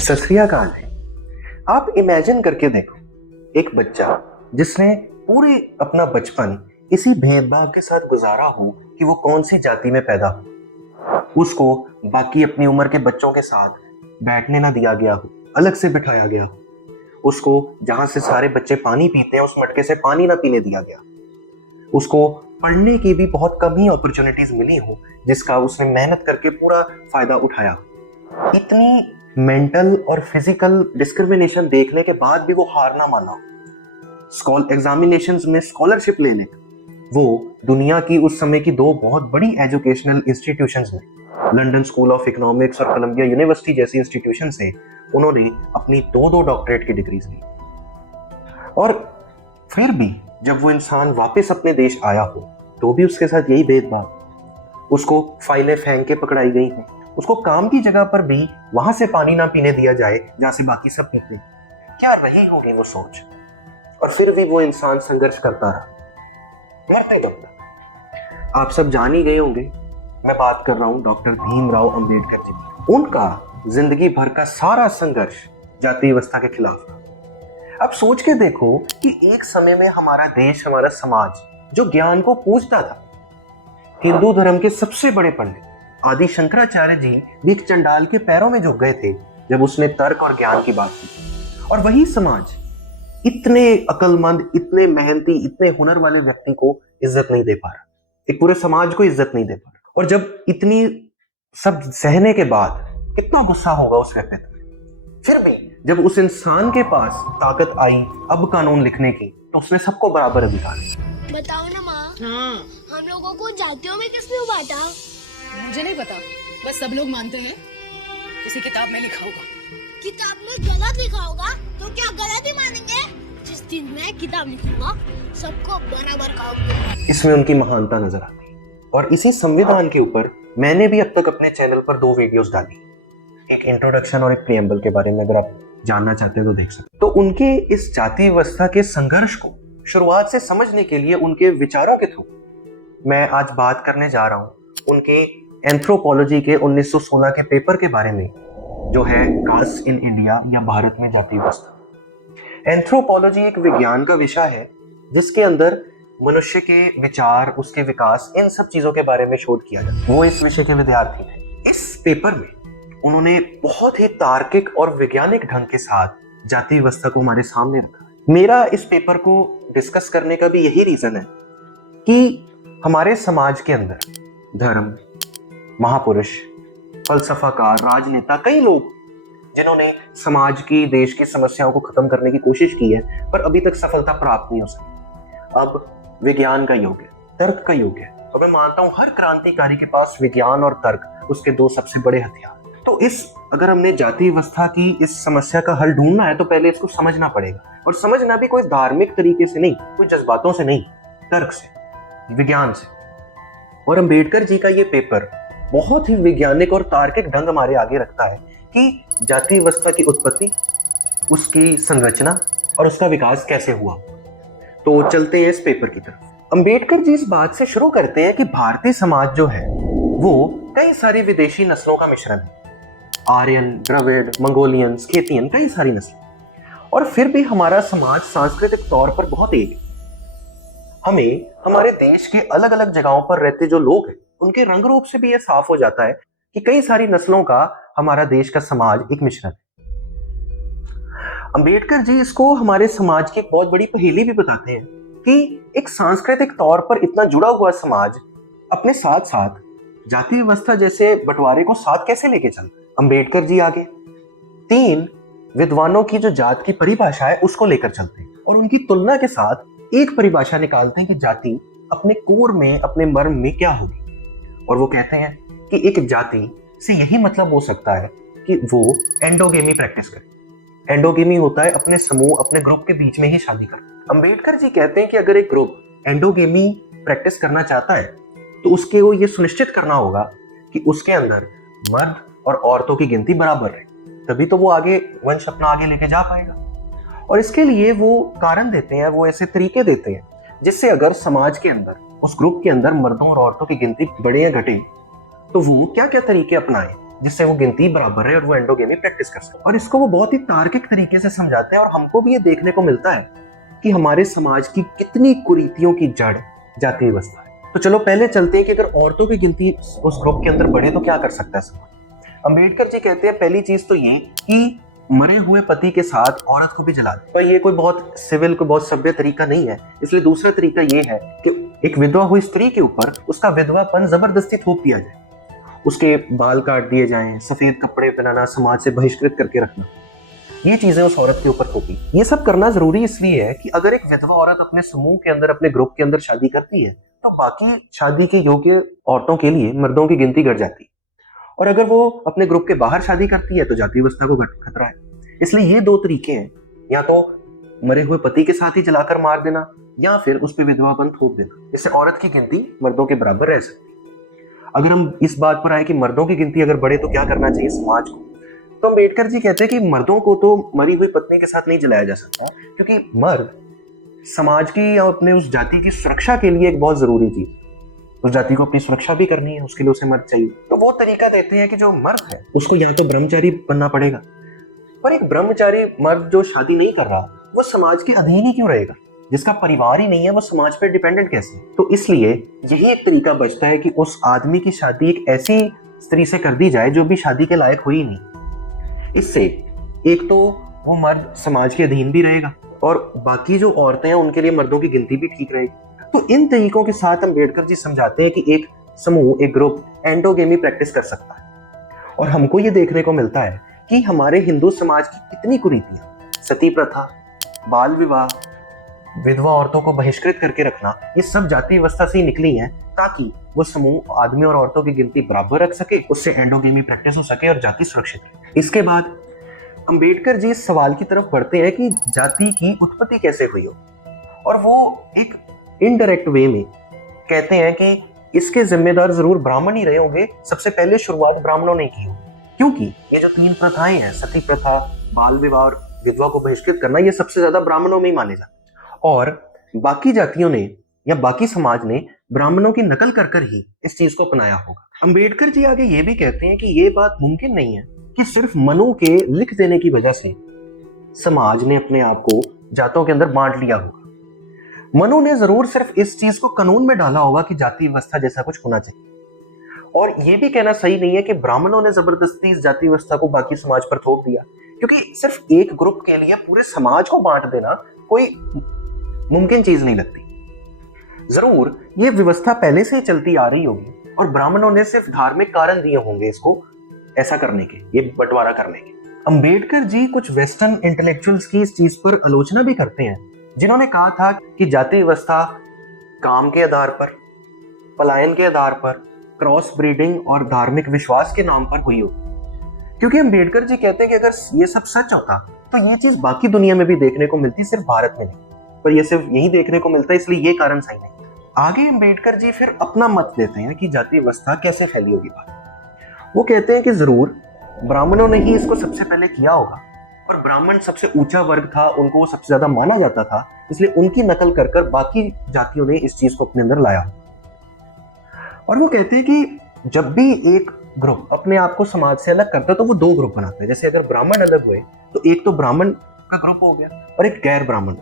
सत श्री अकाल है। आप इमेजिन करके देखो, एक बच्चा जिसने पूरे अपना बचपन इसी भेदभाव के साथ गुजारा हो कि वो कौन सी जाति में पैदा हो, उसको बाकी अपनी उम्र के बच्चों के साथ बैठने ना दिया गया हो, अलग से बिठाया गया हो, उसको जहां से सारे बच्चे पानी पीते हैं उस मटके से पानी ना पीने दिया गया, उसको पढ़ने की भी बहुत कम ही अपॉर्चुनिटीज मिली हो जिसका उसने मेहनत करके पूरा फायदा उठाया। इतनी मेंटल और फिजिकल डिस्क्रिमिनेशन देखने के बाद भी वो हार ना माना, एग्जामिनेशंस में स्कॉलरशिप लेने वो दुनिया की उस समय की दो बहुत बड़ी एजुकेशनल इंस्टीट्यूशंस में, लंदन स्कूल ऑफ इकोनॉमिक्स और कोलंबिया यूनिवर्सिटी जैसी इंस्टीट्यूशन से उन्होंने अपनी दो डॉक्टरेट की डिग्रीज ली। और फिर भी जब वो इंसान वापस अपने देश आया हो तो भी उसके साथ यही भेदभाव, उसको फाइलें फेंक के पकड़ाई गई हैं, उसको काम की जगह पर भी वहां से पानी ना पीने दिया जाए जहां से बाकी सब पीते। क्या रही होगी वो सोच। और फिर भी वो इंसान संघर्ष करता रहा, मरते दम तक। आप सब जान ही गए होंगे, मैं बात कर रहा हूं डॉक्टर भीमराव अंबेडकर जी। उनका जिंदगी भर का सारा संघर्ष जाति व्यवस्था के खिलाफ था। अब सोच के देखो कि एक समय में हमारा देश, हमारा समाज जो ज्ञान को पूजता था, हिंदू धर्म के सबसे बड़े पंडित आदि शंकराचार्य जी भी एक चंडाल के पैरों में झुक गए थे जब उसने तर्क और ज्ञान की बात की। और वही समाज इतने अक्लमंद, इतने मेहनती, इतने हुनर वाले व्यक्ति को इज्जत नहीं दे पा रहा, एक पूरे समाज को इज्जत नहीं दे पा रहा। और जब इतनी सब सहने के बाद कितना गुस्सा होगा उस व्यक्तित्व में। फिर भी जब उस इंसान के पास ताकत आई अब कानून लिखने की, तो उसने सबको बराबर अधिकार दिया। बताओ ना माँ, हम लोगों को जातियों में किसने बांटा? मुझे नहीं पता, बस सब लोग मानते हैं किसी किताब में लिखा होगा। किताब में गलत लिखा होगा तो क्या गलत ही मानेंगे? जिस दिन मैं किताब लिखूंगा सबको बराबर खाऊंगा। इसमें उनकी महानता नजर आती है। और इसी संविधान के ऊपर मैंने भी अब तक अपने चैनल पर 2 वीडियोस डाली, एक इंट्रोडक्शन और एक प्रीएम्बल के बारे में। अगर आप जानना चाहते हो तो देख सकते। तो उनके इस जाति व्यवस्था के संघर्ष को शुरुआत से समझने के लिए उनके विचारों के थ्रू मैं आज बात करने जा रहा हूं उनके एंथ्रोपोलॉजी के 1916 के पेपर के बारे में, जो है कास्ट इन इंडिया या भारत में जाति व्यवस्था। एंथ्रोपोलॉजी एक विज्ञान का विषय है जिसके अंदर मनुष्य के विचार, उसके विकास, इन सब चीजों के बारे में शोध किया जाता है। वो इस विषय के विद्यार्थी हैं। इस पेपर में उन्होंने बहुत ही तार्किक और वैज्ञानिक ढंग के साथ जाति व्यवस्था को हमारे सामने रखा। मेरा इस पेपर को डिस्कस करने का भी यही रीजन है कि हमारे समाज के अंदर धर्म, महापुरुष, फलसफाकार, राजनेता, कई लोग जिन्होंने समाज की, देश की समस्याओं को खत्म करने की कोशिश की है पर अभी तक सफलता प्राप्त नहीं हो सकी। अब विज्ञान का युग है, तर्क का युग है। और मैं मानता हूं हर क्रांतिकारी के पास विज्ञान और तर्क उसके 2 सबसे बड़े हथियार। तो अगर हमने जाति व्यवस्था की इस समस्या का हल ढूंढना है तो पहले इसको समझना पड़ेगा। और समझना भी कोई धार्मिक तरीके से नहीं, कोई जज्बातों से नहीं, तर्क से, विज्ञान से। और अंबेडकर जी का ये पेपर बहुत ही वैज्ञानिक और तार्किक ढंग हमारे आगे रखता है कि जाति व्यवस्था की उत्पत्ति, उसकी संरचना और उसका विकास कैसे हुआ। तो चलते हैं इस पेपर की तरफ। अंबेडकर जी इस बात से शुरू करते हैं कि भारतीय समाज जो है वो कई सारी विदेशी नस्लों का मिश्रण है। आर्यन, द्रविड़, मंगोलियंस, खेतियन, कई सारी नस्लें। और फिर भी हमारा समाज सांस्कृतिक तौर पर बहुत एक है। हमें हमारे देश के अलग अलग जगहों पर रहते जो लोग हैं उनके रंग रूप से भी यह साफ हो जाता है कि कई सारी नस्लों का हमारा देश का समाज एक मिश्रण है। अंबेडकर जी इसको हमारे समाज की एक बहुत बड़ी पहेली भी बताते हैं कि एक सांस्कृतिक तौर पर इतना जुड़ा हुआ समाज अपने साथ साथ जाति व्यवस्था जैसे बंटवारे को साथ कैसे लेके चलता है। अंबेडकर जी आगे 3 विद्वानों की जो जात की परिभाषा है उसको लेकर चलते हैं और उनकी तुलना के साथ एक परिभाषा निकालते हैं कि जाति अपने कोर में, अपने मर्म में क्या होगी। और वो कहते हैं कि एक जाति से यही मतलब हो सकता है कि वो एंडोगेमी प्रैक्टिस करे। एंडोगेमी होता है अपने समूह, अपने ग्रुप के बीच में ही शादी करे। अंबेडकर जी कहते हैं कि अगर एक ग्रुप एंडोगेमी प्रैक्टिस करना चाहता है तो उसके वो ये सुनिश्चित करना होगा कि उसके अंदर मर्द और औरतों की गिनती बराबर है, तभी तो वो आगे वंश अपना आगे लेके जा पाएगा। और इसके लिए वो कारण देते हैं, वो ऐसे तरीके देते हैं जिससे अगर समाज के अंदर, उस ग्रुप के अंदर मर्दों और औरतों की गिनती बढ़े या घटे तो वो क्या क्या तरीके अपनाएं जिससे वो गिनती बराबर रहे और वो एंडोगेमी प्रैक्टिस कर सके। और इसको वो बहुत ही तार्किक तरीके से समझाते हैं और हमको भी ये देखने को मिलता है कि हमारे समाज की कितनी कुरीतियों की जड़ जाति व्यवस्था है। तो चलो पहले चलते हैं कि अगर औरतों की गिनती उस ग्रुप के अंदर बढ़े तो क्या कर सकता है समाज। अंबेडकर जी कहते हैं पहली चीज तो ये कि मरे हुए पति के साथ औरत को भी जला दे, पर ये कोई बहुत सिविल, कोई बहुत सभ्य तरीका नहीं है। इसलिए दूसरा तरीका ये है कि एक विधवा हुई स्त्री के ऊपर उसका विधवापन जबरदस्ती थोप दिया जाए, उसके बाल काट दिए जाएं, सफेद कपड़े पहनाना, समाज से बहिष्कृत करके रखना, ये चीजें उस औरत के ऊपर थोपी। ये सब करना जरूरी इसलिए है कि अगर एक विधवा औरत अपने समूह के अंदर, अपने ग्रुप के अंदर शादी करती है तो बाकी शादी के योग्य औरतों के लिए मर्दों की गिनती घट जाती है, और अगर वो अपने ग्रुप के बाहर शादी करती है तो जाति व्यवस्था को खतरा है। इसलिए ये दो तरीके हैं, या तो मरे हुए पति के साथ ही जलाकर मार देना या फिर उस पर विधवापन थोप देना। इससे औरत की गिनती मर्दों के बराबर रह सकती है। अगर हम इस बात पर आए कि मर्दों की गिनती अगर बढ़े तो क्या करना चाहिए समाज को, तो अम्बेडकर जी कहते हैं कि मर्दों को तो मरी हुई पत्नी के साथ नहीं जलाया जा सकता, क्योंकि मर्द समाज की या अपने उस जाति की सुरक्षा के लिए एक बहुत जरूरी चीज, उस जाति को अपनी सुरक्षा भी करनी है, उसके लिए उसे मर्द चाहिए। तो वो तरीका देते हैं कि जो मर्द है उसको या तो ब्रह्मचारी बनना पड़ेगा, पर एक ब्रह्मचारी मर्द जो शादी नहीं कर रहा वो समाज के अधीन ही क्यों रहेगा, जिसका परिवार ही नहीं है वो समाज पर डिपेंडेंट कैसे। तो इसलिए यही एक तरीका बचता है कि उस आदमी की शादी एक ऐसी स्त्री से कर दी जाए जो भी शादी के लायक हुई नहीं। इससे एक तो वो मर्द समाज के अधीन भी रहेगा और बाकी जो औरतें हैं उनके लिए मर्दों की गिनती भी ठीक रहेगी। तो इन तरीकों के साथ अम्बेडकर जी समझाते हैं कि एक समूह, एक ग्रुप एंडोगेमी प्रैक्टिस कर सकता है। और हमको ये देखने को मिलता है कि हमारे हिंदू समाज की कितनी कुरीतियां, सती प्रथा, बाल विवाह, विधवा औरतों को बहिष्कृत करके रखना, ये सब जाति व्यवस्था से ही निकली हैं, ताकि वो समूह आदमी और औरतों की गिनती बराबर रख सके, उससे एंडोगेमी प्रैक्टिस हो सके और जाति सुरक्षित रहे। इसके बाद अंबेडकर जी इस सवाल की तरफ बढ़ते हैं कि जाति की उत्पत्ति कैसे हुई हो, और वो एक इनडायरेक्ट वे में कहते हैं कि इसके जिम्मेदार जरूर ब्राह्मण ही रहे होंगे। सबसे पहले शुरुआत ब्राह्मणों ने की होगी, क्योंकि ये जो तीन प्रथाएं हैं, सती प्रथा, बाल विवाह और विधवा को बहिष्कृत करना, ये सबसे ज्यादा ब्राह्मणों में ही माने जाते हैं, और बाकी जातियों ने या बाकी समाज ने ब्राह्मणों की नकल कर कर ही इस चीज को अपनाया होगा। अंबेडकर जी आगे ये भी कहते हैं कि ये बात मुमकिन नहीं है कि सिर्फ मनु के लिख देने की वजह से समाज ने अपने आप को जातों के अंदर बांट लिया होगा। मनु ने जरूर सिर्फ इस चीज को कानून में डाला होगा कि जाति व्यवस्था जैसा कुछ होना चाहिए, और ये भी कहना सही नहीं है कि ब्राह्मणों ने जबरदस्ती इस जाति व्यवस्था को बाकी समाज पर थोप दिया, क्योंकि सिर्फ एक ग्रुप के लिए पूरे समाज को बांट देना कोई मुमकिन चीज नहीं लगती। जरूर ये व्यवस्था पहले से ही चलती आ रही होगी और ब्राह्मणों ने सिर्फ धार्मिक कारण दिए होंगे इसको ऐसा करने के, ये बंटवारा करने के। अंबेडकर जी कुछ वेस्टर्न इंटेलेक्चुअल्स की इस चीज पर आलोचना भी करते हैं, जिन्होंने कहा था कि जाति व्यवस्था काम के आधार पर, पलायन के आधार पर, क्रॉस ब्रीडिंग और धार्मिक विश्वास के नाम पर हुई हो। क्योंकि अंबेडकर जी कहते हैं कि अगर ये सब सच होता तो ये चीज बाकी दुनिया में भी देखने को मिलती, सिर्फ भारत में नहीं, पर ये सिर्फ यही देखने को मिलता है, इसलिए ये कारण सही नहीं। आगे अंबेडकर जी फिर अपना मत देते हैं कि जाति व्यवस्था कैसे फैली होगी बात। वो कहते हैं कि जरूर ब्राह्मणों ने ही इसको सबसे पहले किया होगा, और ब्राह्मण सबसे ऊंचा वर्ग था, उनको वो सबसे ज्यादा माना जाता था, इसलिए उनकी नकल कर कर बाकी जातियों ने इस चीज को अपने अंदर लाया। और वो कहते हैं कि जब भी एक ग्रुप अपने आप को समाज से अलग करता है तो वो दो ग्रुप बनाते हैं। जैसे अगर ब्राह्मण अलग हुए तो एक तो ब्राह्मण का ग्रुप हो गया और एक गैर ब्राह्मण,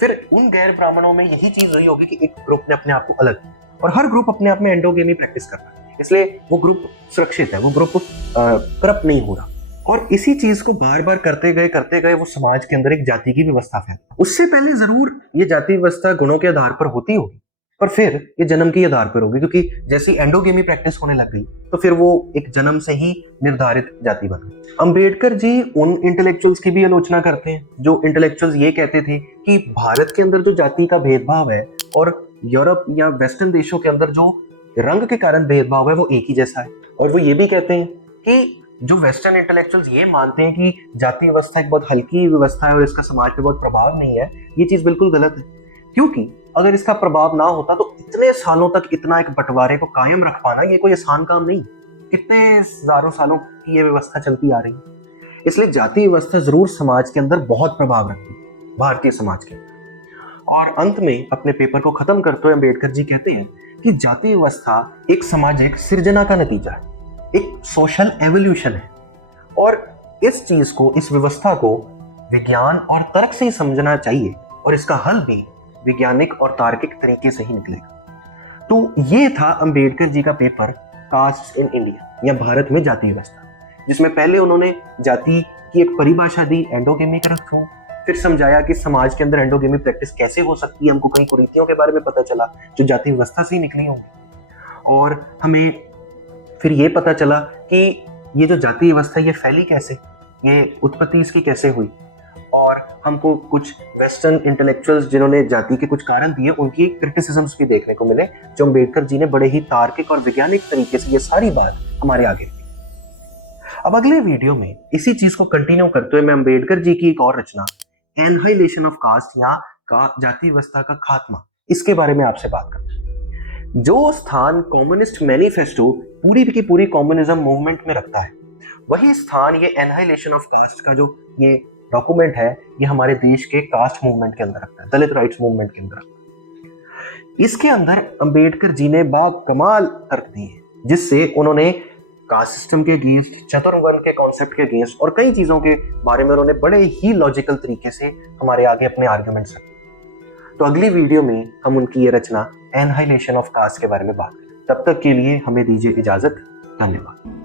फिर उन गैर ब्राह्मणों में यही चीज हुई होगी कि एक ग्रुप ने अपने आप को अलग, और हर ग्रुप अपने आप में एंडोगेमी प्रैक्टिस कर रहा है, इसलिए वो ग्रुप सुरक्षित है, वो ग्रुप करप्ट नहीं हो रहा। और इसी चीज को बार बार करते गए वो समाज के अंदर एक जाति की व्यवस्था फैल। उससे पहले जरूर ये जाति व्यवस्था गुणों के आधार पर होती होगी, पर फिर ये जन्म के आधार पर होगी, क्योंकि जैसी एंडोगेमी प्रैक्टिस होने लग गई तो फिर वो एक जन्म से ही निर्धारित जाति बन गई। अंबेडकर जी उन इंटेलेक्चुअल्स की भी आलोचना करते हैं जो इंटेलेक्चुअल्स ये कहते थे कि भारत के अंदर जो जाति का भेदभाव है और यूरोप या वेस्टर्न देशों के अंदर जो रंग के कारण भेदभाव है वो एक ही जैसा है। और वो ये भी कहते हैं कि जो वेस्टर्न इंटेलेक्चुअल्स ये मानते हैं कि जाति व्यवस्था एक बहुत हल्की व्यवस्था है और इसका समाज पे बहुत प्रभाव नहीं है, ये चीज बिल्कुल गलत है, क्योंकि अगर इसका प्रभाव ना होता तो इतने सालों तक इतना एक बंटवारे को कायम रख पाना ये कोई आसान काम नहीं। कितने हजारों सालों की ये व्यवस्था चलती आ रही है, इसलिए जाति व्यवस्था जरूर समाज के अंदर बहुत प्रभाव रखती है, भारतीय समाज के। और अंत में अपने पेपर को खत्म करते हुए अंबेडकर जी कहते हैं कि जाति व्यवस्था एक सामाजिक सृजना का नतीजा है, एक सोशल एवोल्यूशन है और इस चीज को, इस व्यवस्था को विज्ञान और तर्क से ही समझना चाहिए और इसका हल भी वैज्ञानिक और तार्किक तरीके से ही निकलेगा। तो ये था अंबेडकर जी का पेपर कास्ट इन इंडिया या भारत में जाति व्यवस्था, जिसमें पहले उन्होंने जाति की एक परिभाषा दी एंडोगेमी के थ्रू, फिर समझाया कि समाज के अंदर एंडोगेमी प्रैक्टिस कैसे हो सकती है, हमको कई कुरीतियों के बारे में पता चला जो जाति व्यवस्था से ही निकली होंगी, और हमें फिर ये पता चला कि ये जो जाति व्यवस्था ये फैली कैसे, ये उत्पत्ति इसकी कैसे हुई, और हमको कुछ वेस्टर्न इंटेलेक्चुअल्स जिन्होंने जाति के कुछ कारण दिए उनकी क्रिटिसिज्म्स भी देखने को मिले, जो अंबेडकर जी ने बड़े ही तार्किक और वैज्ञानिक तरीके से ये सारी बात हमारे आगे रखी। अब अगले वीडियो में इसी चीज को कंटिन्यू करते हुए मैं अंबेडकर जी की एक और रचना एनहाइलेशन ऑफ कास्ट या जाति व्यवस्था का खात्मा, इसके बारे में आपसे बात करते हैं। जो स्थान कम्युनिस्ट मैनिफेस्टो पूरी की पूरी कम्युनिज्म मूवमेंट में रखता है, वही स्थान ये एनहाइलेशन ऑफ कास्ट का जो ये डॉक्यूमेंट है ये हमारे देश के कास्ट मूवमेंट के अंदर रखता है, दलित राइट्स मूवमेंट के अंदर रखता है। इसके अंदर अंबेडकर जी ने बाकमाल तर्क दिए, जिससे उन्होंने कास्ट सिस्टम के अगेंस्ट, चतुर्वर्ण के कॉन्सेप्ट के अगेंस्ट और कई चीजों के बारे में उन्होंने बड़े ही लॉजिकल तरीके से हमारे आगे अपने आर्ग्यूमेंट्स रखे। तो अगली वीडियो में हम उनकी ये रचना एनहाइलेशन ऑफ कास्ट के बारे में बात करें। तब तक के लिए हमें दीजिए इजाजत। धन्यवाद।